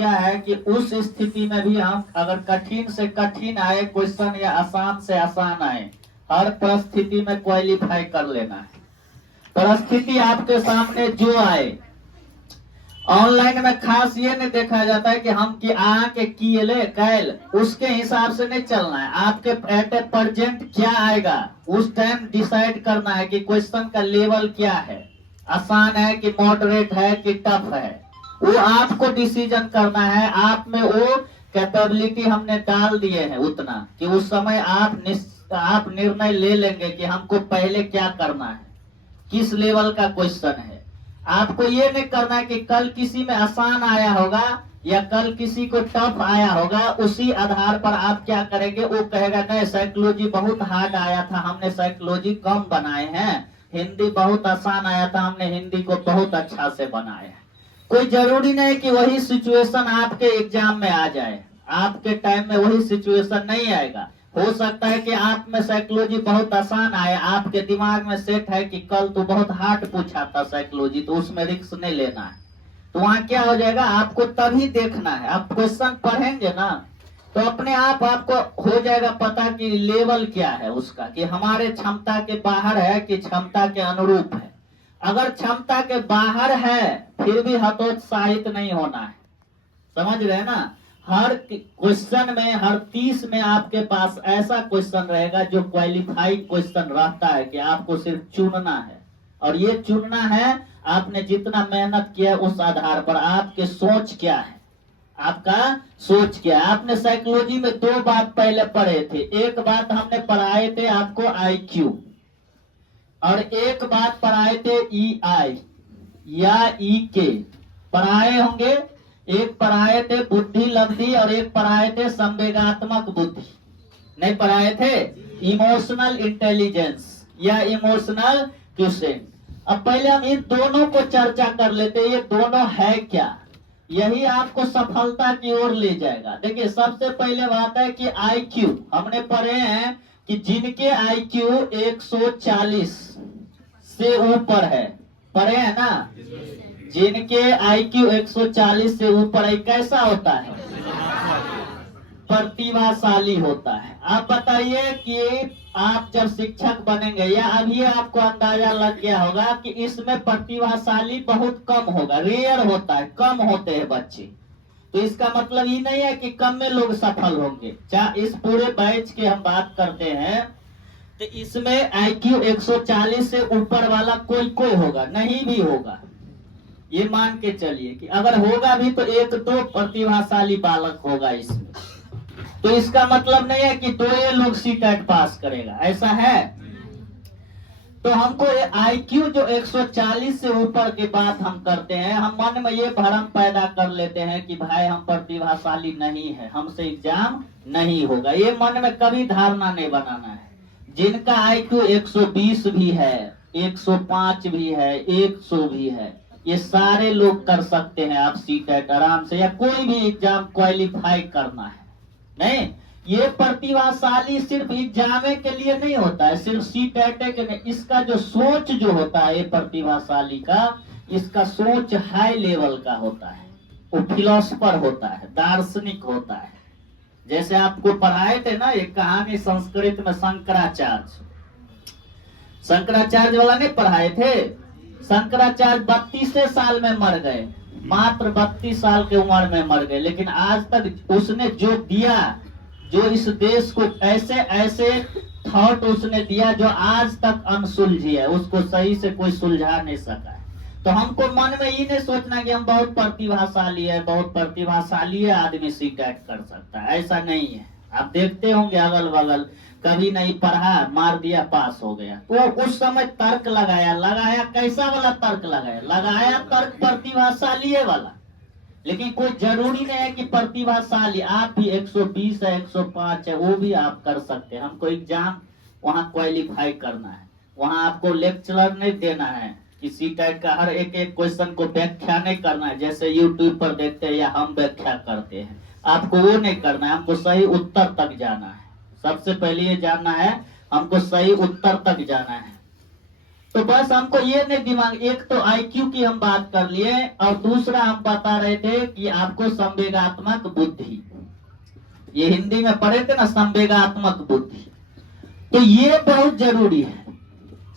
क्या है कि उस स्थिति में भी हम अगर कठिन से कठिन आए क्वेश्चन या आसान से आसान आए, हर परिस्थिति में क्वालिफाई कर लेना है। परिस्थिति आपके सामने जो आए, ऑनलाइन में खास ये नहीं देखा जाता है कि हम कि आके किए कैल, उसके हिसाब से नहीं चलना है। आपके एट ए प्रेजेंट क्या आएगा उस टाइम डिसाइड करना है कि क्वेश्चन का लेवल क्या है, आसान है कि मॉडरेट है कि टफ है, वो आपको डिसीजन करना है। आप में वो कैपेबिलिटी हमने डाल दिए हैं उतना कि उस समय आप निर्णय ले लेंगे कि हमको पहले क्या करना है, किस लेवल का क्वेश्चन है। आपको ये नहीं करना है कि कल किसी में आसान आया होगा या कल किसी को टफ आया होगा, उसी आधार पर आप क्या करेंगे, वो कहेगा नहीं साइकोलॉजी बहुत हार्ड आया था, हमने साइकोलॉजी कम बनाए हैं, हिंदी बहुत आसान आया था, हमने हिंदी को बहुत अच्छा से बनाया है। कोई जरूरी नहीं कि वही सिचुएशन आपके एग्जाम में आ जाए, आपके टाइम में वही सिचुएशन नहीं आएगा। हो सकता है कि आप में साइकोलॉजी बहुत आसान आए, आपके दिमाग में सेट है कि कल तो बहुत हार्ड पूछा था साइकोलॉजी, तो उसमें रिस्क नहीं लेना है। तो वहां क्या हो जाएगा, आपको तभी देखना है। आप क्वेश्चन पढ़ेंगे ना तो अपने आप आपको हो जाएगा पता कि लेवल क्या है उसका, कि हमारे क्षमता के बाहर है कि क्षमता के अनुरूप है। अगर क्षमता के बाहर है फिर भी हतोत्साहित नहीं होना है, समझ रहे हैं ना। हर क्वेश्चन में, हर 30 में आपके पास ऐसा क्वेश्चन रहेगा जो क्वालिफाइड क्वेश्चन रहता है कि आपको सिर्फ चुनना है। और ये चुनना है आपने जितना मेहनत किया उस आधार पर, आपके सोच क्या है, आपका सोच क्या है। आपने साइकोलॉजी में 2 बात पहले पढ़े थे। एक बात हमने पढ़ाए थे आपको IQ, और एक बात पढ़ाए थे EI या EK पढ़ाए होंगे। एक पढ़ाए थे बुद्धि लब्धि और एक पढ़ाए थे संवेगात्मक बुद्धि, नहीं पढ़ाए थे इमोशनल इंटेलिजेंस या इमोशनल क्वेश्चन। अब पहले हम इन दोनों को चर्चा कर लेते, ये दोनों है क्या, यही आपको सफलता की ओर ले जाएगा। देखिए सबसे पहले बात है कि IQ हमने पढ़े हैं कि जिनके IQ 140 से ऊपर है, पढ़े हैं ना, जिनके IQ 140 से ऊपर है कैसा होता है, प्रतिभाशाली होता है। आप बताइए कि आप जब शिक्षक बनेंगे या अभी आपको अंदाजा लग गया होगा कि इसमें प्रतिभाशाली बहुत कम होगा, रेयर होता है, कम होते हैं बच्चे। तो इसका मतलब ये नहीं है कि कम में लोग सफल होंगे। चाहे इस पूरे बैच की हम बात करते हैं तो इसमें IQ 140 से ऊपर वाला कोई कोई होगा, नहीं भी होगा, ये मान के चलिए कि अगर होगा भी तो 1-2 प्रतिभाशाली बालक होगा इसमें। तो इसका मतलब नहीं है कि 2 लोग CTET पास करेगा, ऐसा है। तो हमको IQ जो 140 से ऊपर की बात हम करते हैं, हम मन में ये भ्रम पैदा कर लेते हैं कि भाई हम प्रतिभाशाली नहीं है, हमसे एग्जाम नहीं होगा। ये मन में कभी धारणा नहीं बनाना है। जिनका IQ 120 भी है, 105 भी है, 100 भी है, ये सारे लोग कर सकते हैं आप CTET आराम से, या कोई भी एग्जाम क्वालिफाई करना है। नहीं, ये प्रतिभाशाली सिर्फ एग्जाम के लिए नहीं होता है, सिर्फ CTET के नहीं। इसका जो सोच जो होता है ये प्रतिभाशाली का, इसका सोच हाई लेवल का होता है, वो फिलोसफर होता है, दार्शनिक होता है। जैसे आपको पढ़ाए थे ना एक कहानी संस्कृत में, शंकराचार्य वाला नहीं पढ़ाए थे। शंकराचार्य 32 साल में मर गए, मात्र 32 साल की उम्र में मर गए, लेकिन आज तक उसने जो दिया, जो इस देश को ऐसे ऐसे थॉट उसने दिया जो आज तक अनसुलझी है, उसको सही से कोई सुलझा नहीं सका है। तो हमको मन में ये नहीं सोचना कि हम बहुत प्रतिभाशाली है, बहुत प्रतिभाशाली है आदमी CTET कर सकता है, ऐसा नहीं है। आप देखते होंगे अगल बगल, कभी नहीं पढ़ा, मार दिया, पास हो गया। तो उस समय तर्क लगाया कैसा वाला तर्क लगाया तर्क प्रतिभाशाली वाला। लेकिन कोई जरूरी नहीं है कि प्रतिभाशाली आप भी 120 है, 105 है, वो भी आप कर सकते हैं। हमको एग्जाम वहाँ क्वालिफाई करना है, वहाँ आपको लेक्चरर नहीं देना है कि CTET का हर एक एक क्वेश्चन को व्याख्या नहीं करना है जैसे YouTube पर देखते हैं या हम व्याख्या करते हैं। आपको वो नहीं करना है, हमको सही उत्तर तक जाना है। सबसे पहले ये जानना है हमको सही उत्तर तक जाना है। तो बस हमको ये नहीं दिमाग, एक तो आईक्यू की हम बात कर लिए और दूसरा हम बता रहे थे कि आपको संवेगात्मक बुद्धि, ये हिंदी में पढ़े थे ना संवेगात्मक बुद्धि, तो ये बहुत जरूरी है।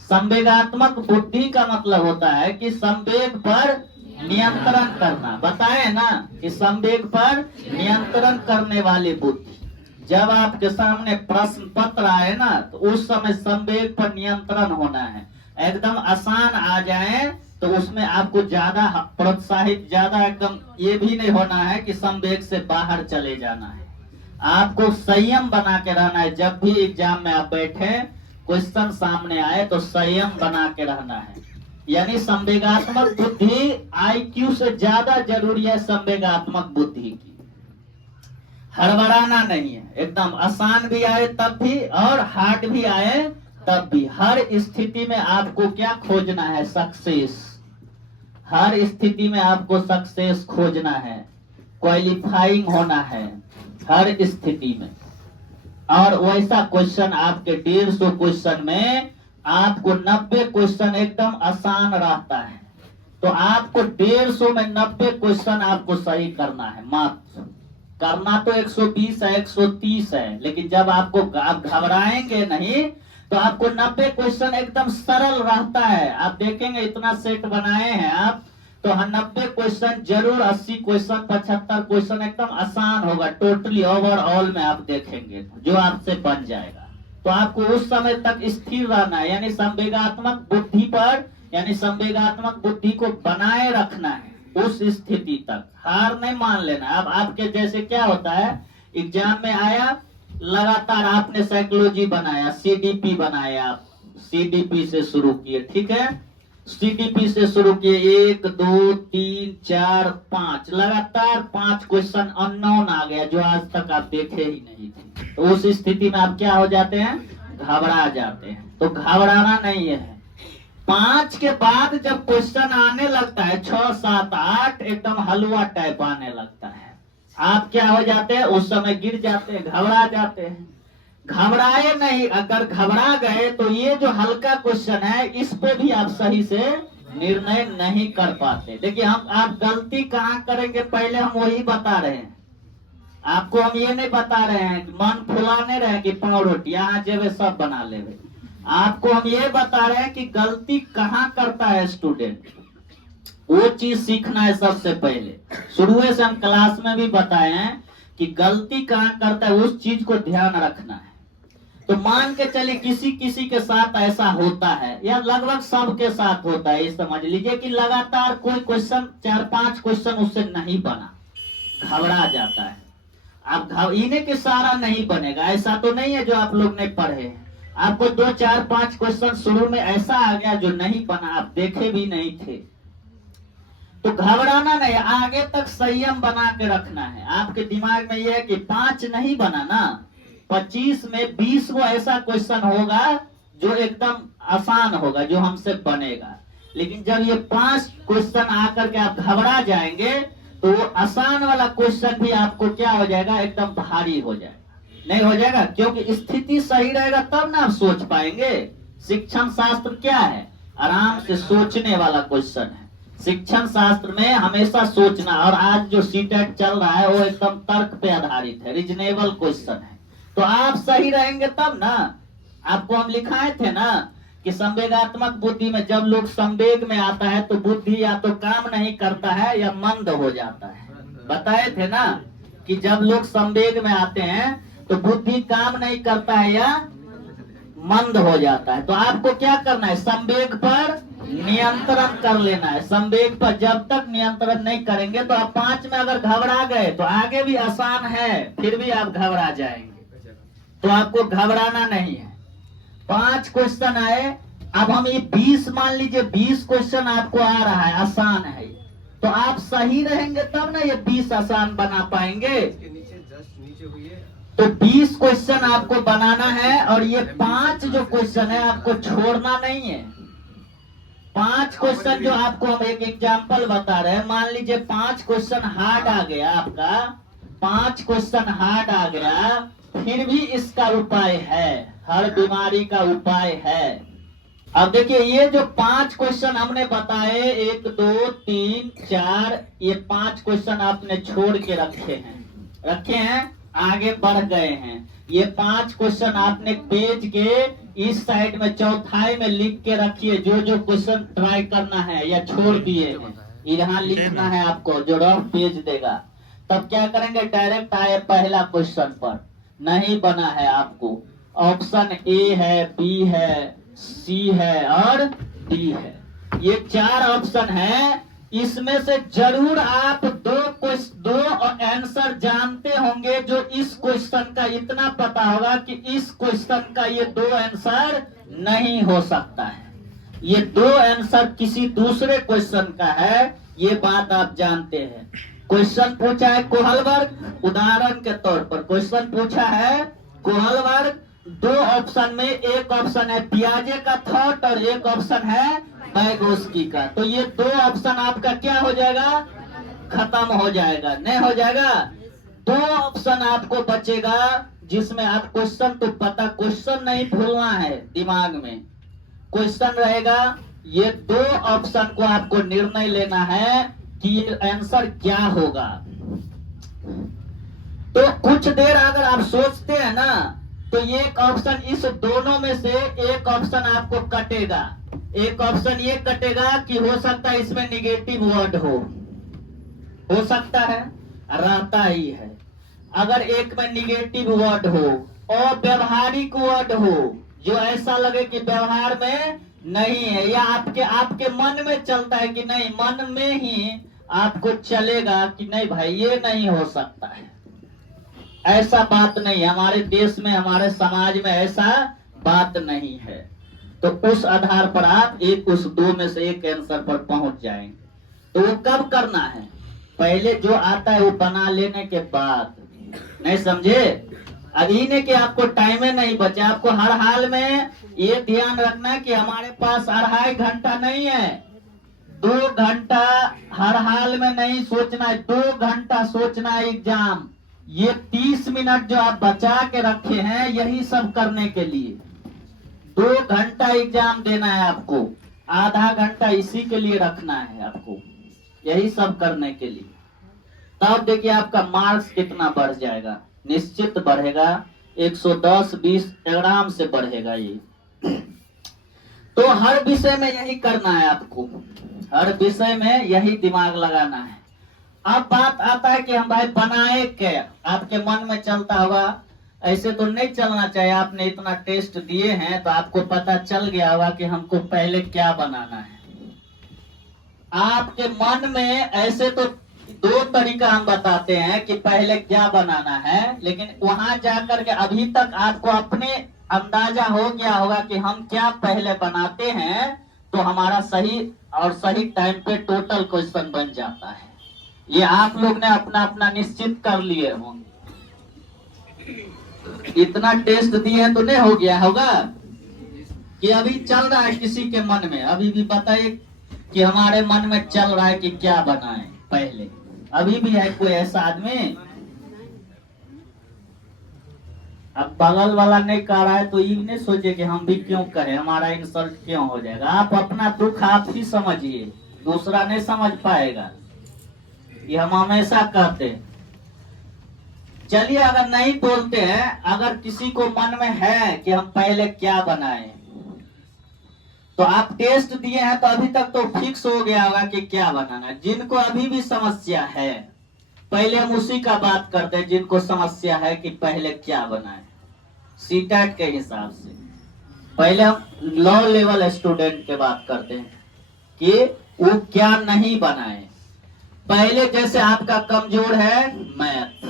संवेगात्मक बुद्धि का मतलब होता है कि संवेग पर नियंत्रण करना, बताए ना कि संवेग पर नियंत्रण करने वाली बुद्धि। जब आपके सामने प्रश्न पत्र आए ना तो उस समय संवेग पर नियंत्रण होना है। एकदम आसान आ जाए तो उसमें आपको ज्यादा प्रोत्साहित, ज्यादा एकदम ये भी नहीं होना है कि संवेग से बाहर चले जाना है। आपको संयम बना के रहना है। जब भी एग्जाम में आप बैठे, क्वेश्चन सामने आए तो संयम बना के रहना है। यानी संवेगात्मक बुद्धि आईक्यू से ज्यादा जरूरी है संवेगात्मक बुद्धि की। हड़बड़ाना नहीं है, एकदम आसान भी आए तब भी और हार्ड भी आए तब भी। हर स्थिति में आपको क्या खोजना है? सक्सेस। हर स्थिति में आपको सक्सेस खोजना है, क्वालिफाइंग होना है हर स्थिति में। और वैसा क्वेश्चन आपके 150 क्वेश्चन में आपको 90 क्वेश्चन एकदम आसान रहता है, तो आपको 150 में 90 क्वेश्चन आपको सही करना है। मात्र करना तो 120 है, 130 है, लेकिन जब आपको आप घबराएंगे नहीं तो आपको 90 क्वेश्चन एकदम सरल रहता है। आप देखेंगे इतना सेट बनाए हैं आप, तो 90 क्वेश्चन जरूर, 80 क्वेश्चन, 75 क्वेश्चन एकदम आसान होगा। टोटली ओवरऑल में आप देखेंगे जो आपसे बन जाएगा। तो आपको उस समय तक स्थिर रहना है, यानी संवेगात्मक बुद्धि पर, यानी संवेगात्मक बुद्धि को बनाए रखना है उस स्थिति तक। हार नहीं मान लेना। अब आपके जैसे क्या होता है, एग्जाम में आया, लगातार आपने साइकोलॉजी बनाया, सीडीपी बनाया, आप सीडीपी से शुरू किए, ठीक है, सीडीपी से शुरू किए, 1 2 3 4 5, लगातार 5 क्वेश्चन अननोन आ गया जो आज तक आप देखे ही नहीं थे। तो उस स्थिति में आप क्या हो जाते हैं? घबरा जाते हैं। तो घबराना नहीं है। 5 के बाद जब क्वेश्चन आने लगता है 6 7 8 एकदम हलवा टाइप आने लगता है, आप क्या हो जाते हैं? उस समय गिर जाते हैं, घबरा जाते हैं। घबराए नहीं। अगर घबरा गए तो ये जो हल्का क्वेश्चन है इस पे भी आप सही से निर्णय नहीं कर पाते। देखिए आप गलती कहाँ करेंगे पहले हम वही बता रहे हैं आपको। हम ये नहीं बता रहे हैं कि मन फुलाने रहे कि पाव रोटी यहाँ जेबे सब बना ले। आपको हम ये बता रहे हैं कि गलती कहाँ करता है स्टूडेंट, वो चीज सीखना है सबसे पहले। शुरू से हम क्लास में भी बताए हैं कि गलती कहाँ करता है उस चीज को ध्यान रखना है। तो मान के चले किसी किसी के साथ ऐसा होता है, या लगभग सबके साथ होता है, ये समझ लीजिए कि लगातार कोई क्वेश्चन 4-5 क्वेश्चन उससे नहीं बना, घबरा जाता है। आप इन्हें के सारा नहीं बनेगा, ऐसा तो नहीं है जो आप लोग ने पढ़े हैं। आपको 2 4 5 क्वेश्चन शुरू में ऐसा आ गया जो नहीं बना, आप देखे भी नहीं थे, तो घबराना नहीं, आगे तक संयम बना के रखना है। आपके दिमाग में यह है कि 5 नहीं बना ना, 25 में 20 को ऐसा क्वेश्चन होगा जो एकदम आसान होगा, जो हमसे बनेगा। लेकिन जब ये 5 क्वेश्चन आकर के आप घबरा जाएंगे तो वो आसान वाला क्वेश्चन भी आपको क्या हो जाएगा? एकदम भारी हो जाएगा। नहीं हो जाएगा, क्योंकि स्थिति सही रहेगा तब ना आप सोच पाएंगे। शिक्षण शास्त्र क्या है? आराम से सोचने वाला क्वेश्चन है। शिक्षण शास्त्र में हमेशा सोचना, और आज जो सीटेट चल रहा है वो एकदम तर्क पे आधारित है, रीजनेबल क्वेश्चन है। तो आप सही रहेंगे तब ना। आपको हम लिखाए थे ना कि संवेगात्मक बुद्धि में जब लोग संवेग में आता है तो बुद्धि या तो काम नहीं करता है या मंद हो जाता है। बताए थे ना कि जब लोग संवेग में आते हैं तो बुद्धि काम नहीं करता है या मंद हो जाता है। तो आपको क्या करना है? संवेग पर नियंत्रण कर लेना है। संवेग पर जब तक नियंत्रण नहीं करेंगे तो आप 5 में अगर घबरा गए तो आगे भी आसान है, फिर भी आप घबरा जाएंगे। तो आपको घबराना नहीं है। 5 क्वेश्चन आए, अब हम ये 20 मान लीजिए, 20 क्वेश्चन आपको आ रहा है, आसान है, तो आप सही रहेंगे तब ना ये 20 आसान बना पाएंगे। तो 20 क्वेश्चन आपको बनाना है, और ये 5 जो क्वेश्चन है आपको छोड़ना नहीं है। 5 क्वेश्चन जो आपको हम एक एग्जाम्पल बता रहे हैं, मान लीजिए 5 क्वेश्चन हार्ड आ गया आपका, 5 क्वेश्चन हार्ड आ गया, फिर भी इसका उपाय है, हर बीमारी का उपाय है। अब देखिए ये जो 5 क्वेश्चन हमने बताए, 1 2 3 4, ये 5 क्वेश्चन आपने छोड़ के रखे हैं, आगे बढ़ गए हैं। ये 5 क्वेश्चन आपने पेज के इस साइड में चौथाई में लिख के रखिए, जो जो क्वेश्चन ट्राई करना है या छोड़ दिए हैं यहाँ लिखना है आपको, जो रफ पेज देगा। तब क्या करेंगे, डायरेक्ट आए पहला क्वेश्चन पर। नहीं बना है आपको, ऑप्शन ए है, बी है, सी है और डी है, ये 4 ऑप्शन है। इसमें से जरूर आप दो आंसर जानते होंगे, जो इस क्वेश्चन का इतना पता होगा कि इस क्वेश्चन का ये 2 आंसर नहीं हो सकता है, ये 2 आंसर किसी दूसरे क्वेश्चन का है, ये बात आप जानते हैं। क्वेश्चन पूछा है कोहल वर्ग, उदाहरण के तौर पर क्वेश्चन पूछा है कोहल वर्ग, 2 ऑप्शन में एक ऑप्शन है पियाजे का थॉट और एक ऑप्शन है वाइगोत्स्की का, तो ये 2 ऑप्शन आपका क्या हो जाएगा, खत्म हो जाएगा, नहीं हो जाएगा। 2 ऑप्शन आपको बचेगा, जिसमें आप क्वेश्चन तो पता, क्वेश्चन नहीं भूलना है, दिमाग में क्वेश्चन रहेगा। ये 2 ऑप्शन को आपको निर्णय लेना है कि आंसर क्या होगा। तो कुछ देर अगर आप सोचते हैं ना, तो एक ऑप्शन, इस दोनों में से एक ऑप्शन आपको कटेगा। एक ऑप्शन ये कटेगा कि हो सकता है इसमें निगेटिव वर्ड हो सकता है, रहता ही है। अगर एक में निगेटिव वर्ड हो और व्यवहारिक वर्ड हो, जो ऐसा लगे कि व्यवहार में नहीं है, या आपके मन में चलता है कि नहीं, मन में ही आपको चलेगा कि नहीं भाई ये नहीं हो सकता है, ऐसा बात नहीं, हमारे देश में, हमारे समाज में ऐसा बात नहीं है, तो उस आधार पर आप उस 2 में से एक आंसर पर पहुंच जाएंगे। तो वो कब करना है, पहले जो आता है वो बना लेने के बाद, नहीं समझे। अभी ने कि आपको टाइम नहीं बचा, आपको हर हाल में ये ध्यान रखना कि हमारे पास 2.5 घंटा नहीं है, 2 घंटा हर हाल में नहीं सोचना है, 2 घंटा सोचना है एग्जाम। ये 30 मिनट जो आप बचा के रखे हैं, यही सब करने के लिए। 2 घंटा एग्जाम देना है आपको, आधा घंटा इसी के लिए रखना है आपको, यही सब करने के लिए। तब देखिए आपका मार्क्स कितना बढ़ जाएगा, निश्चित बढ़ेगा, 110-20 आराम से बढ़ेगा ये। तो हर विषय में यही करना है आपको, हर विषय में यही दिमाग लगाना है। अब बात आता है कि हम भाई बनाए क्या, आपके मन में चलता होगा, ऐसे तो नहीं चलना चाहिए, आपने इतना टेस्ट दिए हैं तो आपको पता चल गया होगा कि हमको पहले क्या बनाना है। आपके मन में ऐसे तो 2 तरीका हम बताते हैं कि पहले क्या बनाना है, लेकिन वहां जाकर के अभी तक आपको अपने अंदाजा हो गया होगा कि हम क्या पहले बनाते हैं, तो हमारा सही और सही टाइम पे टोटल क्वेश्चन बन जाता है। ये आप लोग ने अपना अपना निश्चित कर लिए होंगे, इतना टेस्ट दिए हैं तो नहीं हो गया होगा कि अभी चल रहा है किसी के मन में, अभी भी बताइए कि हमारे मन में चल रहा है कि क्या बनाएं पहले, अभी भी है कोई ऐसा आदमी? अब बगल वाला नहीं कह रहा है तो ये नहीं सोचे कि हम भी क्यों कहें, हमारा इंसल्ट क्यों हो जाएगा। आप अपना दुख आप ही समझिए, दूसरा नहीं समझ पाएगा, ये हम हमेशा कहते हैं। चलिए अगर नहीं बोलते हैं, अगर किसी को मन में है कि हम पहले क्या बनाएं, तो आप टेस्ट दिए हैं तो अभी तक तो फिक्स हो गया होगा कि क्या बनाना है। जिनको अभी भी समस्या है, पहले हम उसी का बात करते हैं, जिनको समस्या है कि पहले क्या बनाएं, सीटेट के हिसाब से। पहले हम लॉ लेवल स्टूडेंट के बात करते हैं कि वो क्या नहीं बनाए। पहले जैसे आपका कमजोर है मैथ,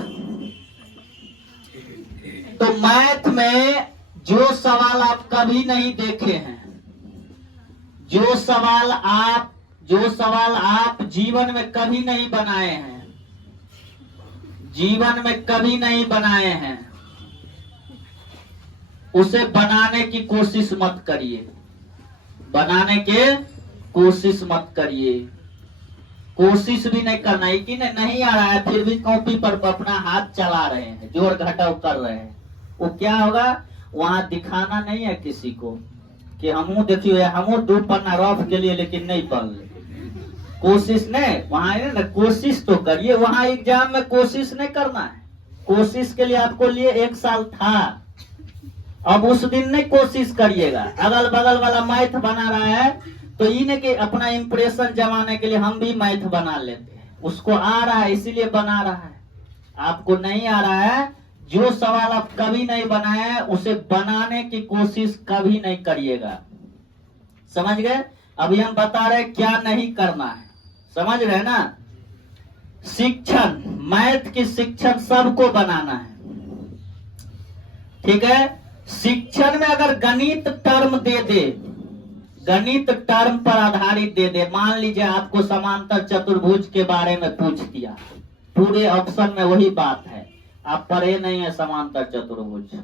तो मैथ में जो सवाल आप कभी नहीं देखे हैं, जो सवाल आप जीवन में कभी नहीं बनाए हैं, जीवन में कभी नहीं बनाए हैं, उसे बनाने की कोशिश मत करिए, बनाने के कोशिश मत करिए, कोशिश भी नहीं करना है कि नहीं आ रहा है फिर भी कॉपी पर अपना हाथ चला रहे हैं, जोड़ घटाव कर रहे हैं, वो क्या होगा, वहां दिखाना नहीं है किसी को कि हमू देखियो हमू 2 पन्ना रफ के लिए लेकिन नहीं बनले। कोशिश नहीं, वहां है ना, कोशिश तो करिए। वहां एग्जाम में कोशिश नहीं करना है। कोशिश के लिए आपको लिए 1 साल था, अब उस दिन नहीं कोशिश करिएगा। अगल बगल वाला मैथ बना रहा है तो इन्हें के अपना इंप्रेशन जमाने के लिए हम भी मैथ बना लेते हैं। उसको आ रहा है इसीलिए बना रहा है, आपको नहीं आ रहा है। जो सवाल आप कभी नहीं बनाए हैं उसे बनाने की कोशिश कभी नहीं करिएगा, समझ गए। अभी हम बता रहे क्या नहीं करना है, समझ रहे ना। शिक्षण, मैथ की शिक्षण सबको बनाना है, ठीक है। शिक्षण में अगर गणित टर्म दे दे, गणित टर्म पर आधारित दे दे, मान लीजिए आपको समांतर चतुर्भुज के बारे में पूछ दिया, पूरे ऑप्शन में वही बात है, आप पढ़े नहीं है समांतर चतुर्भुज,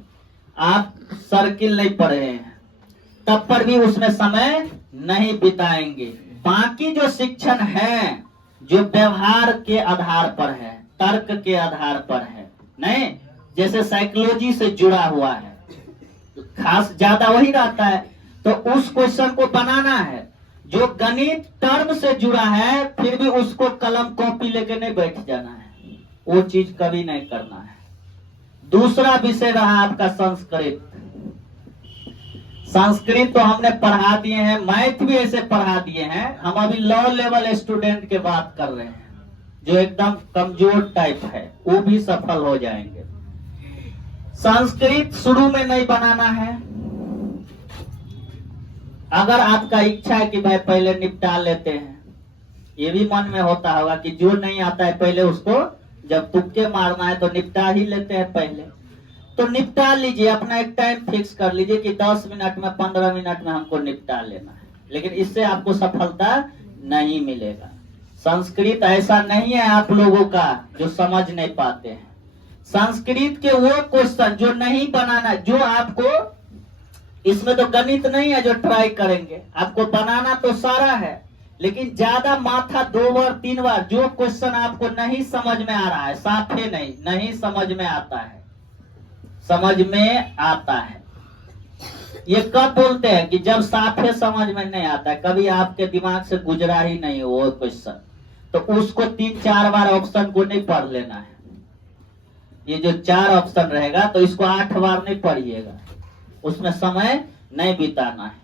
आप सर्किल नहीं पढ़े हैं, तब पर भी उसमें समय नहीं बिताएंगे। बाकी जो शिक्षण है जो व्यवहार के आधार पर है, तर्क के आधार पर है, नहीं जैसे साइकोलॉजी से जुड़ा हुआ है, खास ज्यादा वही रहता है, तो उस क्वेश्चन को बनाना है। जो गणित टर्म से जुड़ा है फिर भी उसको कलम कॉपी लेके नहीं बैठ जाना है, वो चीज कभी नहीं करना है। दूसरा विषय रहा आपका संस्कृत। संस्कृत तो हमने पढ़ा दिए हैं, मैथ भी ऐसे पढ़ा दिए हैं। हम अभी लॉ लेवल स्टूडेंट के बात कर रहे हैं जो एकदम कमजोर टाइप है, वो भी सफल हो जाएंगे। संस्कृत शुरू में नहीं बनाना है। अगर आपका इच्छा है कि भाई पहले निपटा लेते हैं, ये भी मन में होता होगा कि जो नहीं आता है पहले उसको जब तुक्के मारना है तो निपटा ही लेते हैं पहले, तो निपटा लीजिए। अपना एक टाइम फिक्स कर लीजिए कि 10 मिनट में 15 मिनट में हमको निपटा लेना है, लेकिन इससे आपको सफलता नहीं मिलेगा। संस्कृत ऐसा नहीं है आप लोगों का जो समझ नहीं पाते हैं। संस्कृत के वो क्वेश्चन जो नहीं बनाना, जो आपको इसमें तो गणित नहीं है जो ट्राई करेंगे, आपको बनाना तो सारा है, लेकिन ज्यादा माथा 2 बार 3 बार जो क्वेश्चन आपको नहीं समझ में आ रहा है, साफे नहीं समझ में आता है, समझ में आता है। ये कब बोलते हैं कि जब साफे समझ में नहीं आता है, कभी आपके दिमाग से गुजरा ही नहीं वो क्वेश्चन, तो उसको 3-4 बार ऑप्शन को नहीं पढ़ लेना है। ये जो 4 ऑप्शन रहेगा तो इसको 8 बार नहीं पढ़िएगा, उसमें समय नहीं बिताना है।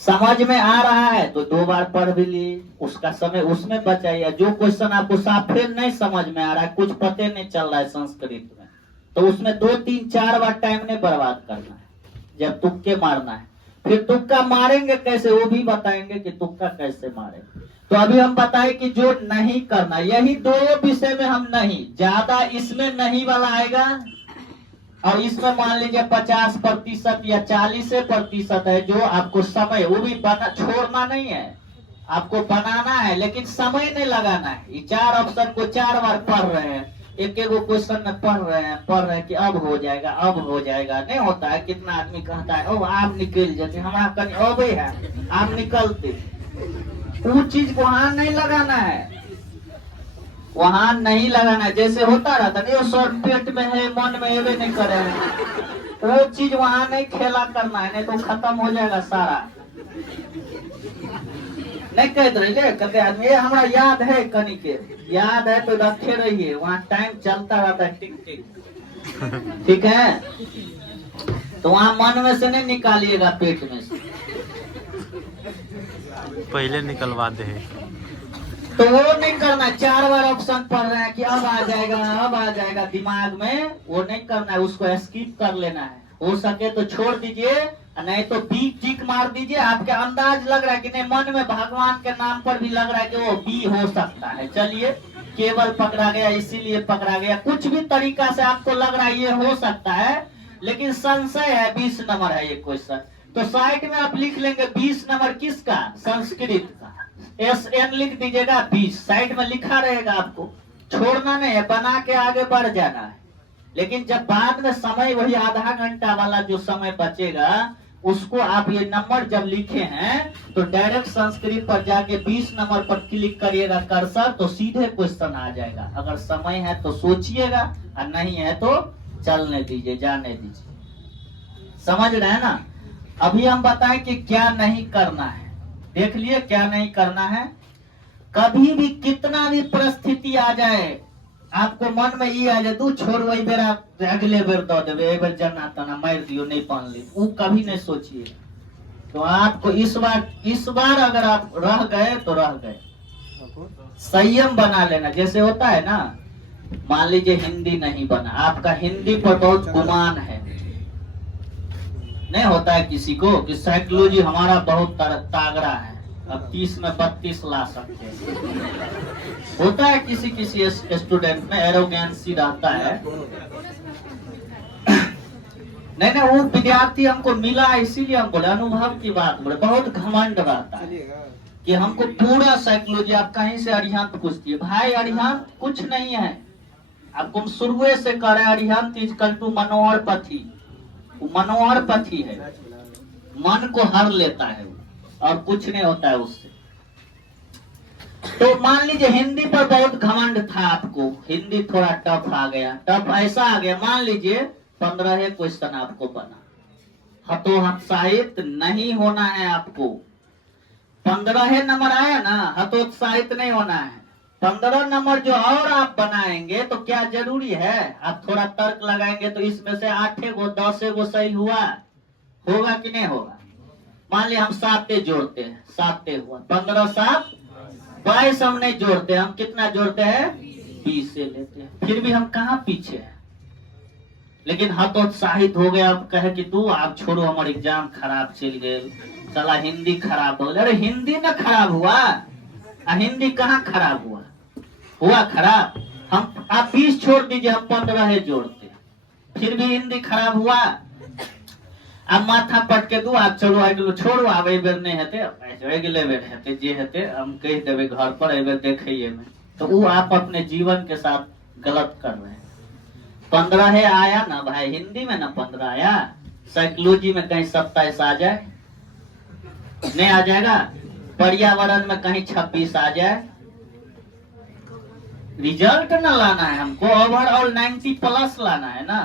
समझ में आ रहा है तो 2 बार पढ़ भी लिए, उसका समय उसमें बचाइए। जो क्वेश्चन आपको साफे नहीं समझ में आ रहा है, कुछ पते नहीं चल रहा है संस्कृत में, तो उसमें 2-3-4 बार टाइम नहीं बर्बाद करना है। जब तुक्के मारना है, फिर तुक्का मारेंगे कैसे वो भी बताएंगे कि तुक्का कैसे मारेंगे। तो अभी हम बताए कि जो नहीं करना, यही 2 विषय में हम नहीं, ज्यादा इसमें नहीं वाला आएगा, और इसमें मान लीजिए 50% या 40% है जो आपको समय, वो भी छोड़ना नहीं है, आपको बनाना है, लेकिन समय नहीं लगाना है। ये 4 ऑप्शन को 4 बार पढ़ रहे हैं, एक क्वेश्चन में पढ़ रहे हैं कि अब हो जाएगा, नहीं होता है। कितना आदमी कहता है ओ आप निकल जाते, हमारा कहीं अबे है आप निकलते, वो चीज वहां नहीं लगाना है, वहां नहीं लगाना है। जैसे होता रहता है शॉर्ट पेट में है मन में एवे नहीं करे, वो चीज वहां नहीं खेला करना है, नहीं तो खत्म हो जाएगा सारा। नहीं कहते रहिए, कहते आदमी ये हमारा याद है, कनी के याद है तो रखे रहिए, वहाँ टाइम चलता रहता है टिक टिक, ठीक है। तो वहाँ मन में से नहीं निकालिएगा, पेट में से पहले निकलवा दे, तो वो नहीं करना। 4 बार ऑप्शन पढ़ रहे हैं कि अब आ जाएगा दिमाग में, वो नहीं करना है, उसको स्किप कर लेना है। हो सके तो छोड़ दीजिए, नहीं तो बी टिक मार दीजिए। आपके अंदाज लग रहा है कि नहीं, मन में भगवान के नाम पर भी लग रहा है कि वो बी हो सकता है, चलिए केवल पकड़ा गया इसीलिए पकड़ा गया, कुछ भी तरीका से आपको लग रहा है ये हो सकता है, लेकिन संशय है। 20 नंबर है ये क्वेश्चन, तो साइड में आप लिख लेंगे 20 नंबर किसका, संस्कृत का, SN लिख दीजिएगा 20, साइड में लिखा रहेगा, आपको छोड़ना नहीं है, बना के आगे बढ़ जाना है। लेकिन जब बाद में समय वही आधा घंटा वाला जो समय बचेगा, उसको आप ये नंबर जब लिखे हैं तो डायरेक्ट संस्कृत पर जाके 20 नंबर पर क्लिक करिएगा कर्सर, तो सीधे क्वेश्चन आ जाएगा। अगर समय है तो सोचिएगा, और नहीं है तो चलने दीजिए, जाने दीजिए, समझ रहे हैं ना। अभी हम बताएं कि क्या नहीं करना है। देख लिए क्या नहीं करना है। कभी भी कितना भी परिस्थिति आ जाए, आपको मन में ये आ जाए तू छोड़ वही बेर आप अगले बेर दो देवे, एक बेर जना तना मार दियो नहीं पान ली, वो कभी नहीं सोचिए। तो आपको इस बार अगर आप रह गए तो रह गए। संयम बना लेना। जैसे होता है ना, मान लीजिए हिंदी नहीं बना, आपका हिंदी पर बहुत गुमान है, नहीं होता है किसी को कि साइकोलॉजी हमारा बहुत तागड़ा है, अब 30 में 32 ला सकते हैं। होता है किसी किसी स्टूडेंट में एरोगेंसी रहता है। नहीं नहीं, वो विद्यार्थी हमको मिला इसीलिए हम बोले, अनुभव की बात बोले। बहुत घमंड रहता है कि हमको पूरा साइकोलॉजी। आप कहीं से अरिहंत पूछती है, भाई अरिहंत कुछ नहीं है, आपको शुरू से कर रहे अरिहंत इज कल टू मनोहर पथी। मनोहर पथी है, मन को हर लेता है और कुछ नहीं होता है उससे। तो मान लीजिए हिंदी पर बहुत घमंड था आपको, हिंदी थोड़ा टफ आ गया, टफ ऐसा आ गया, मान लीजिए 15 क्वेश्चन आपको बना, हतोत्साहित नहीं होना है आपको। 15 नंबर आया ना, हतोत्साहित नहीं होना है। 15 नंबर जो और आप बनाएंगे तो क्या जरूरी है, आप थोड़ा तर्क लगाएंगे तो इसमें से 8 गो 10 गो सही हुआ, होगा कि नहीं होगा। मान लिया हम 7 जोड़ते हैं, 7 हुआ, 15 7 22 हम नहीं जोड़ते, हम कितना जोड़ते हैं 20 से लेते हैं, फिर भी हम कहाँ पीछे हैं। लेकिन हतोत्साहित हो गया, अब कहे कि तू आप छोड़ो हमारे एग्जाम खराब चल गए, चला हिंदी खराब हो गया। अरे हिंदी ना खराब हुआ, हिंदी कहाँ खराब हुआ, हुआ खराब। हम आप 20 छोड़ दीजिए, हम 15 जोड़ते, फिर भी हिंदी खराब हुआ। अब माथा पटके दू आप चलो अगलो छोड़ो, अब ए बेर नहीं हेते, अगले बेर हेते, जे हेते हम कह देवे घर पर, ए बेर देखिए में। तो वो आप अपने जीवन के साथ गलत कर रहे हैं। 15 आया ना भाई, हिंदी में ना 15 आया, साइकोलॉजी में कहीं 27 आ जाए, नहीं आ जाएगा। पर्यावरण में कहीं 26 आ जाए। रिजल्ट ना लाना है हमको, ओवरऑल 90 प्लस लाना है ना।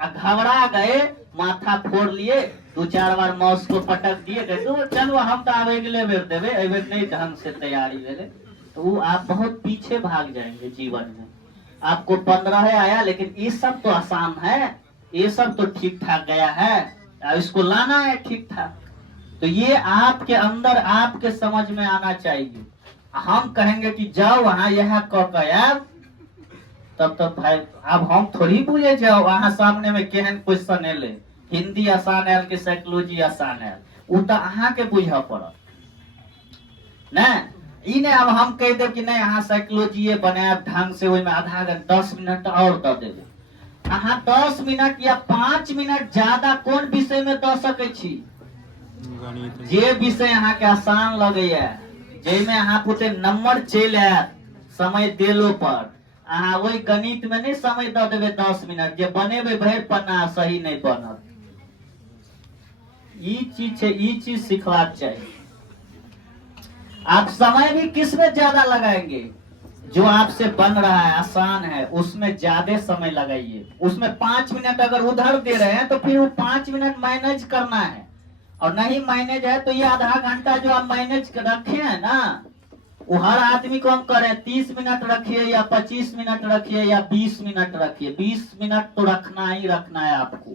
घबरा गए, माथा फोड़ लिए, 2-4 बार माउस को पटक दिए, तो चलो हम तो अब अगले बेर देवे, अबे नहीं ढंग से तैयारी ले, तो आप बहुत पीछे भाग जाएंगे जीवन में। आपको 15 आया, लेकिन ये सब तो आसान है, ये सब तो ठीक ठाक गया है, इसको लाना है ठीक ठाक। तो ये आपके अंदर आपके समझ में आना चाहिए। हम कहेंगे कि जाओ वहां यह यार, तब तब भाई अब हम थोड़ी भूले जाओ वहां सामने में केहन क्वेश्चन एले, हिंदी आसान है कि साइकोलॉजी आसान है, वो तो अहाँ के बुझा पड़त नहीं। अब हम कह दे कि नहीं अहाँ साइकोलॉजी बनाए ढंग से, में आधा घंटा 10 मिनट और दे देवे, अहाँ 10 मिनट या 5 मिनट ज्यादा कोन विषय में दे सके छी, जे विषय अहाँ के आसान लगे, जेमे अहाँ पुते नंबर चल आयत समय देलो पर, अहाँ वही गणित में नहीं समय दे देवे 10 मिनट, जे बनेबे भर पन्ना सही नहीं बनत। ई चीज है, ई चीज सिखवाक चाहिए। आप समय भी किस में ज्यादा लगाएंगे, जो आपसे बन रहा है आसान है उसमें ज्यादा समय लगाइए। उसमें 5 मिनट अगर उधर दे रहे हैं तो फिर वो 5 मिनट मैनेज करना है, और नहीं मैनेज है तो ये आधा घंटा जो आप मैनेज रखे हैं ना, वो हर आदमी को हम करें 30 मिनट रखिए या 25 मिनट रखिए या 20 मिनट रखिए, 20 मिनट तो रखना ही रखना है आपको।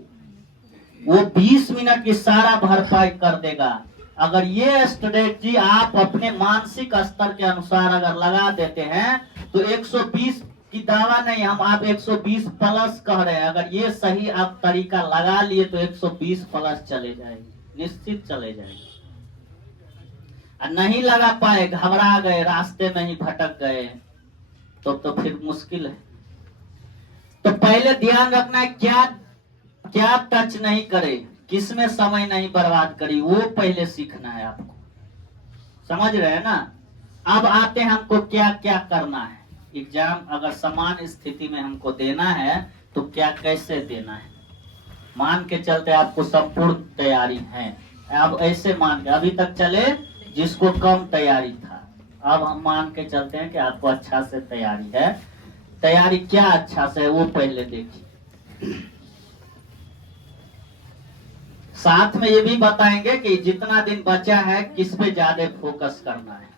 वो 20 मिनट की सारा भरपाई कर देगा। अगर ये स्ट्रेटजी आप अपने मानसिक स्तर के अनुसार अगर लगा देते हैं तो 120 की दावा नहीं, हम आप 120 प्लस कह रहे हैं। अगर ये सही आप तरीका लगा लिए तो 120 प्लस चले जाएंगे, निश्चित चले जाएंगे। नहीं लगा पाए, घबरा गए, रास्ते में ही भटक गए, तो फिर मुश्किल है। तो पहले ध्यान रखना है क्या क्या टच नहीं करे, किसमें समय नहीं बर्बाद करी, वो पहले सीखना है आपको। समझ रहे हैं ना। अब आते हैं हमको क्या क्या करना है। एग्जाम अगर समान स्थिति में हमको देना है तो क्या कैसे देना है। मान के चलते आपको संपूर्ण तैयारी है, अब ऐसे मान के अभी तक चले जिसको कम तैयारी था, अब हम मान के चलते हैं कि आपको अच्छा से तैयारी है। तैयारी क्या अच्छा से है वो पहले देखिए। साथ में ये भी बताएंगे कि जितना दिन बचा है किस पे ज्यादा फोकस करना है।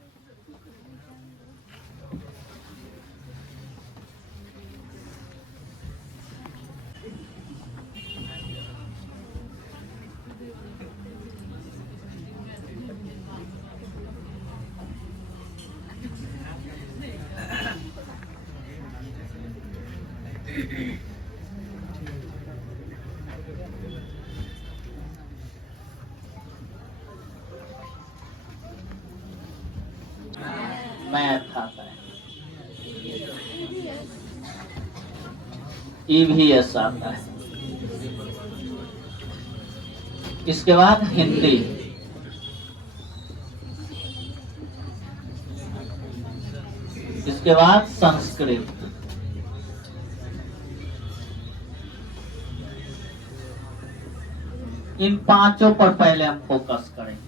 मैथ आता है, EVS आता है, इसके बाद हिंदी, इसके बाद संस्कृत, इन पांचों पर पहले हम फोकस करेंगे।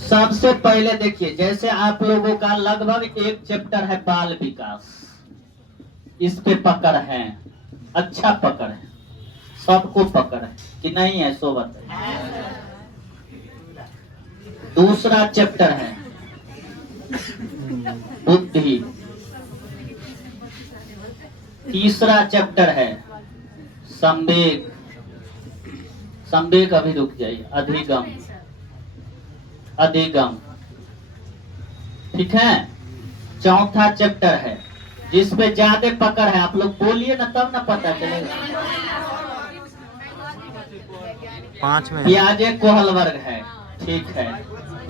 सबसे पहले देखिए, जैसे आप लोगों का लगभग एक चैप्टर है बाल विकास, इस पे पकड़ है, अच्छा पकड़ है, सबको पकड़ है कि नहीं है, सो बताइए। दूसरा चैप्टर है बुद्धि, तीसरा चैप्टर है संवेग, संवेग अभी रुक जाइए, अधिगम, अधिगम, ठीक है। चौथा चैप्टर है जिसपे ज्यादा पकड़ है, आप लोग बोलिए ना तब ना पता चलेगा। 5 में प्याजे कोहल वर्ग है, ठीक है,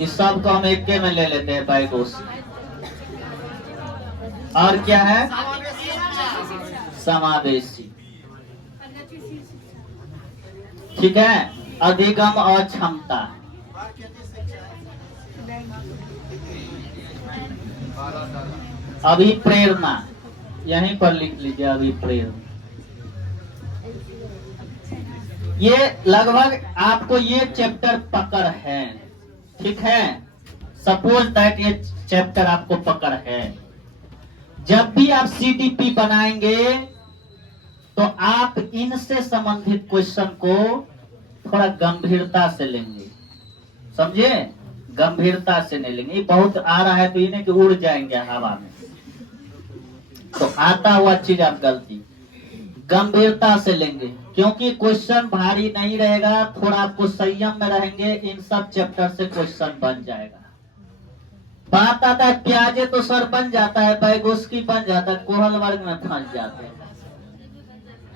इस सब को हम एक में ले लेते हैं बाइकोस। और क्या है, समावेशी, ठीक है, अधिगम और क्षमता, अभिप्रेरणा, यहीं पर लिख लीजिए अभिप्रेरणा। ये लगभग आपको ये चैप्टर पकड़ है, ठीक है। सपोज दैट ये चैप्टर आपको पकड़ है, जब भी आप CDP बनाएंगे तो आप इनसे संबंधित क्वेश्चन को थोड़ा गंभीरता से लेंगे, समझे, गंभीरता से नहीं लेंगे। बहुत आ रहा है तो इन्हें कि उड़ जाएंगे हवा में, तो आता हुआ चीज आप गलती गंभीरता से लेंगे, क्योंकि क्वेश्चन भारी नहीं रहेगा, थोड़ा आपको संयम में रहेंगे, इन सब चैप्टर से क्वेश्चन बन जाएगा। बात आता है प्याजे तो सर बन जाता है, बैगोस्की बन जाता है, कोहल वर्ग में फंस जाते हैं,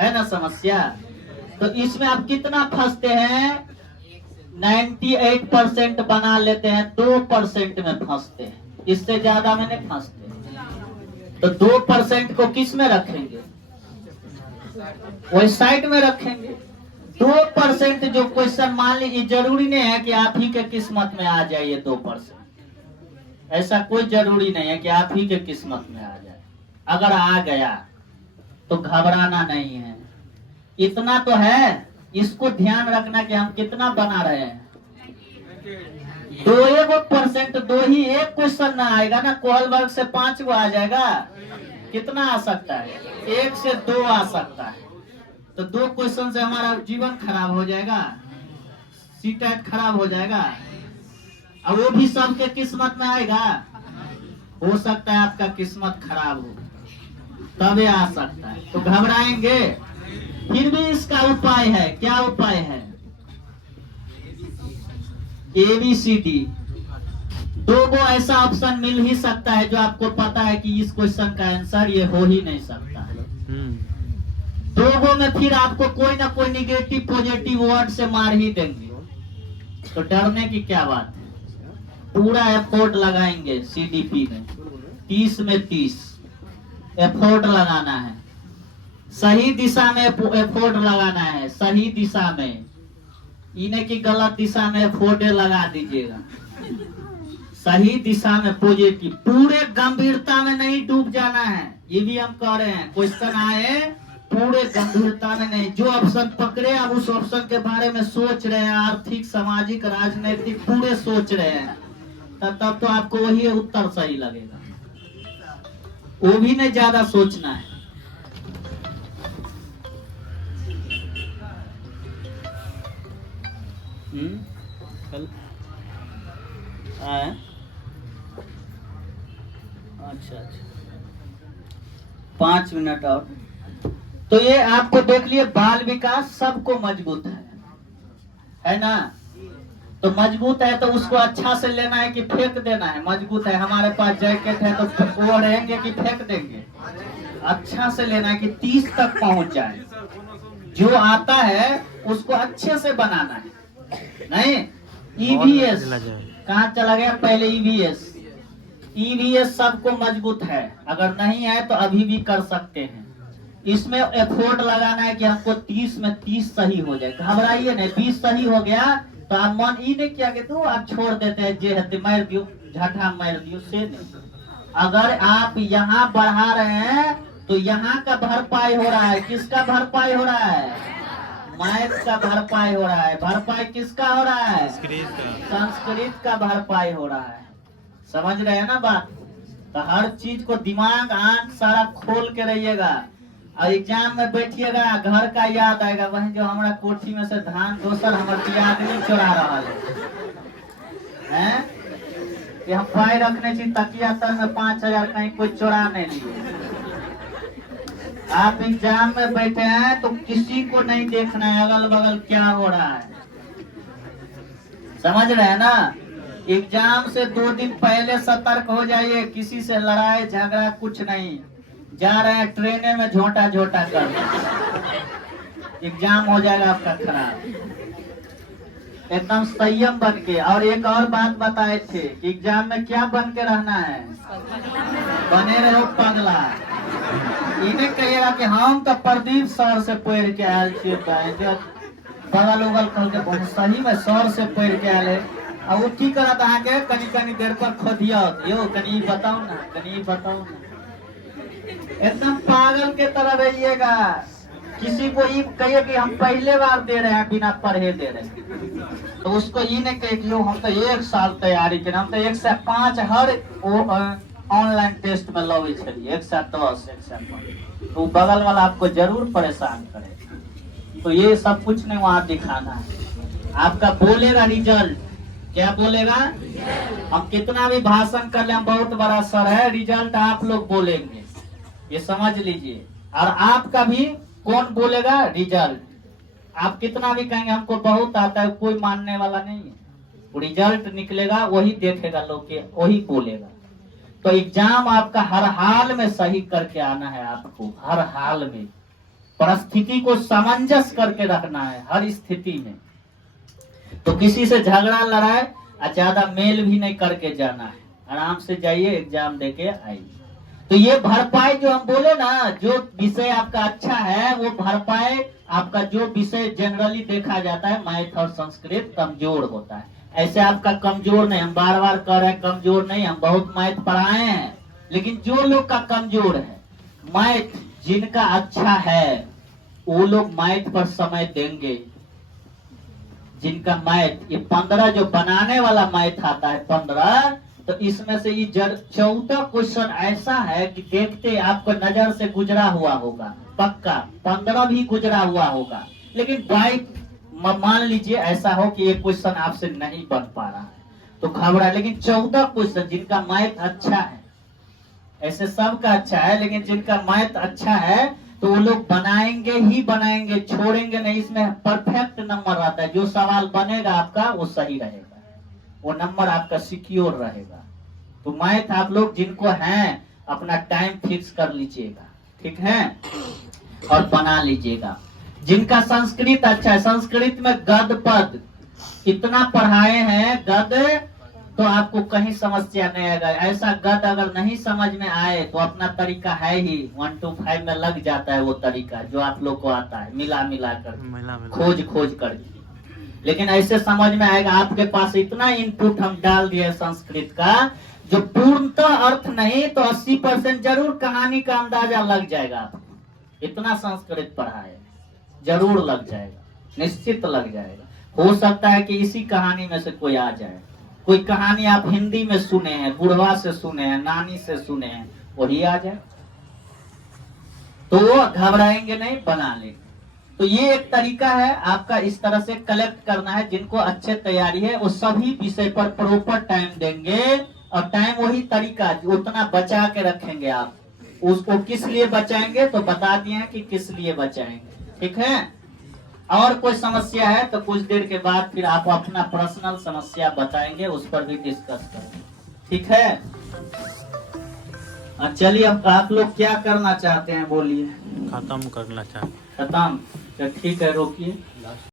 है ना समस्या। तो इसमें आप कितना फंसते हैं, 98% बना लेते हैं, 2% में फंसते हैं, इससे ज्यादा में नहीं फंसते। तो 2% को किस में रखेंगे, वही साइड में रखेंगे। 2% जो क्वेश्चन मान लीजिए, जरूरी नहीं है कि आप ही के किस्मत में आ जाए 2%, ऐसा कोई जरूरी नहीं है कि आप ही के किस्मत में आ जाए। अगर आ गया तो घबराना नहीं है, इतना तो है, इसको ध्यान रखना कि हम कितना बना रहे हैं। 2% दो ही एक क्वेश्चन ना आएगा ना, कोहल वर्ग से 5 को आ जाएगा, कितना आ सकता है, 1 से 2 आ सकता है। तो 2 क्वेश्चन से हमारा जीवन खराब हो जाएगा, सीटेट खराब हो जाएगा, अब वो भी सबके किस्मत में आएगा, हो सकता है आपका किस्मत खराब हो, तब आ सकता है, तो घबराएंगे। फिर भी इसका उपाय है, क्या उपाय है, ABCD, 2 को ऐसा ऑप्शन मिल ही सकता है जो आपको पता है कि इस क्वेश्चन का आंसर ये हो ही नहीं सकता है। 2 में फिर आपको कोई ना कोई निगेटिव पॉजिटिव वर्ड से मार ही देंगे, तो डरने की क्या बात है। पूरा एफर्ट लगाएंगे CDP में, 30 में 30 एफर्ट लगाना है, सही दिशा में एफर्ट लगाना है, सही दिशा में, इन्हें की गलत दिशा में एफर्ट लगा दीजिएगा, सही दिशा में पॉजिटिव, पूरे गंभीरता में नहीं डूब जाना है। ये भी हम कह रहे हैं, क्वेश्चन आए पूरे गंभीरता में नहीं, जो ऑप्शन पकड़े आप उस ऑप्शन के बारे में सोच रहे हैं, आर्थिक सामाजिक राजनीतिक पूरे सोच रहे हैं, तब तो आपको वही उत्तर सही लगेगा, वो भी नहीं ज्यादा सोचना है। कल आए? अच्छा 5 मिनट और। तो ये आपको देख लिए, बाल विकास सबको मजबूत है ना? तो मजबूत है तो उसको अच्छा से लेना है कि फेंक देना है? मजबूत है, हमारे पास जैकेट है तो वो रहेंगे कि फेंक देंगे? अच्छा से लेना है कि 30 तक पहुंच जाए। जो आता है उसको अच्छे से बनाना है। नहीं ईवीएस कहाँ चला गया? पहले ईवीएस सबको मजबूत है, अगर नहीं है तो अभी भी कर सकते हैं। इसमें एफोर्ट लगाना है कि हमको 30 में 30 सही हो जाए। घबराइए नहीं, 20 सही हो गया तो आप मन ही नहीं किया कि तू आप छोड़ देते हैं, जे है मार दियो, झटा मार दियो, से नहीं। अगर आप यहाँ बढ़ा रहे हैं तो यहाँ का भरपाई हो रहा है। किसका भरपाई हो रहा है? मैथ का भरपाई हो रहा है। भरपाई किसका हो रहा है? संस्कृत का भरपाई हो रहा है। समझ रहे हैं ना बात? तो हर चीज को दिमाग आंख सारा खोल के रहिएगा। और एग्जाम में बैठिएगा, घर का याद आएगा, वही जो हमारा कोठी में से धान दोसर हमारे आदमी चोरा रहा है कि हम पाई रखने छी तकिया तर में 5000 कहीं कोई चोरा नहीं लिए। आप एग्जाम में बैठे हैं तो किसी को नहीं देखना है अगल बगल क्या हो रहा है। समझ रहे हैं ना? एग्जाम से 2 दिन पहले सतर्क हो जाइए, किसी से लड़ाई झगड़ा कुछ नहीं। जा रहे हैं ट्रेने में झोटा झोटा कर, एग्जाम हो जाएगा आपका खराब। एकदम संयम बन के। और एक और बात बताए थे, एग्जाम में क्या बन के रहना है? बने रहो पगला। इन्हें कहिएगा कि हम तो प्रदीप सर से पढ़ के आयल छे, बगल उगल कल के बहुत सही में सर से पढ़ के आयल है। अब वो की करत आके कनी देर पर खोदिया यो कनी बताओ ना, कनी बताओ ना। एकदम पागल के तरह रहिएगा। किसी को ये कहिए कि हम पहले बार दे रहे हैं बिना पढ़े दे रहे हैं, तो उसको ये नहीं कहे कि हम तो 1 साल तैयारी के, हम तो 1 से 5 हर ऑनलाइन टेस्ट में लगे छलिए, 1 से 10 1 से 5। तो बगल वाला आपको जरूर परेशान करे। तो ये सब कुछ नहीं वहाँ दिखाना है। आपका बोलेगा रिजल्ट, क्या बोलेगा? हम कितना भी भाषण कर ले, हम बहुत बड़ा सर है, रिजल्ट आप लोग बोलेंगे, ये समझ लीजिए। और आपका भी कौन बोलेगा? रिजल्ट। आप कितना भी कहेंगे हमको बहुत आता है, कोई मानने वाला नहीं है। रिजल्ट निकलेगा, वही देखेगा लोग के, वही बोलेगा। तो एग्जाम आपका हर हाल में सही करके आना है। आपको हर हाल में परिस्थिति को सामंजस्य करके रखना है, हर स्थिति में। तो किसी से झगड़ा लड़ाई और ज्यादा मेल भी नहीं करके जाना है। आराम से जाइए, एग्जाम देके आइए। तो ये भरपाई जो हम बोले ना, जो विषय आपका अच्छा है वो भरपाई आपका, जो विषय जनरली देखा जाता है मैथ और संस्कृत कमजोर होता है। ऐसे आपका कमजोर नहीं, हम बार बार कह रहे हैं कमजोर नहीं, हम बहुत मैथ पढ़ाए हैं। लेकिन जो लोग का कमजोर है मैथ, जिनका अच्छा है वो लोग मैथ पर समय देंगे। जिनका मैथ, ये 15 जो बनाने वाला मैथ आता है 15, तो इसमें से ये 14 क्वेश्चन ऐसा है कि देखते आपको नजर से गुजरा हुआ होगा, पक्का 15 भी गुजरा हुआ होगा। लेकिन बाई मान लीजिए ऐसा हो कि एक क्वेश्चन आपसे नहीं बन पा रहा है तो घबरा, लेकिन 14 क्वेश्चन जिनका मैथ अच्छा है, ऐसे सबका अच्छा है, लेकिन जिनका मैथ अच्छा है तो वो लोग बनाएंगे ही बनाएंगे, छोड़ेंगे नहीं। इसमें परफेक्ट नंबर आता है, जो सवाल बनेगा आपका वो सही रहेगा, वो नंबर आपका सिक्योर रहेगा। तो मैथ आप लोग जिनको हैं अपना टाइम फिक्स कर लीजिएगा, ठीक है, और बना लीजिएगा। जिनका संस्कृत अच्छा है, संस्कृत में गद पद इतना पढ़ाए हैं, गद तो आपको कहीं समस्या नहीं आएगा। ऐसा गद अगर नहीं समझ में आए तो अपना तरीका है ही, 1 to 5 में लग जाता है वो तरीका जो आप लोग को आता है, मिला कर खोज करके। लेकिन ऐसे समझ में आएगा, आपके पास इतना इनपुट हम डाल दिए संस्कृत का जो पूर्णतः अर्थ नहीं तो 80% जरूर कहानी का अंदाजा लग जाएगा आपको। इतना संस्कृत पढ़ा है, जरूर लग जाएगा, निश्चित लग जाएगा। हो सकता है कि इसी कहानी में से कोई आ जाए, कोई कहानी आप हिंदी में सुने हैं, बुढ़वा से सुने हैं, नानी से सुने हैं, वही आ जाए तो वो घबराएंगे नहीं, बना लेंगे। तो ये एक तरीका है आपका, इस तरह से कलेक्ट करना है। जिनको अच्छे तैयारी है वो सभी विषय पर प्रॉपर टाइम देंगे, और टाइम वही तरीका उतना बचा के रखेंगे। आप उसको किस लिए बचाएंगे तो बता दिए हैं कि किस लिए बचाएंगे, ठीक है। और कोई समस्या है तो कुछ देर के बाद फिर आप अपना पर्सनल समस्या बताएंगे, उस पर भी डिस्कस करेंगे, ठीक है। चलिए अब आप लोग क्या करना चाहते हैं बोलिए। खत्म करना चाहते। खत्म, तो ठीक है, रोकिए।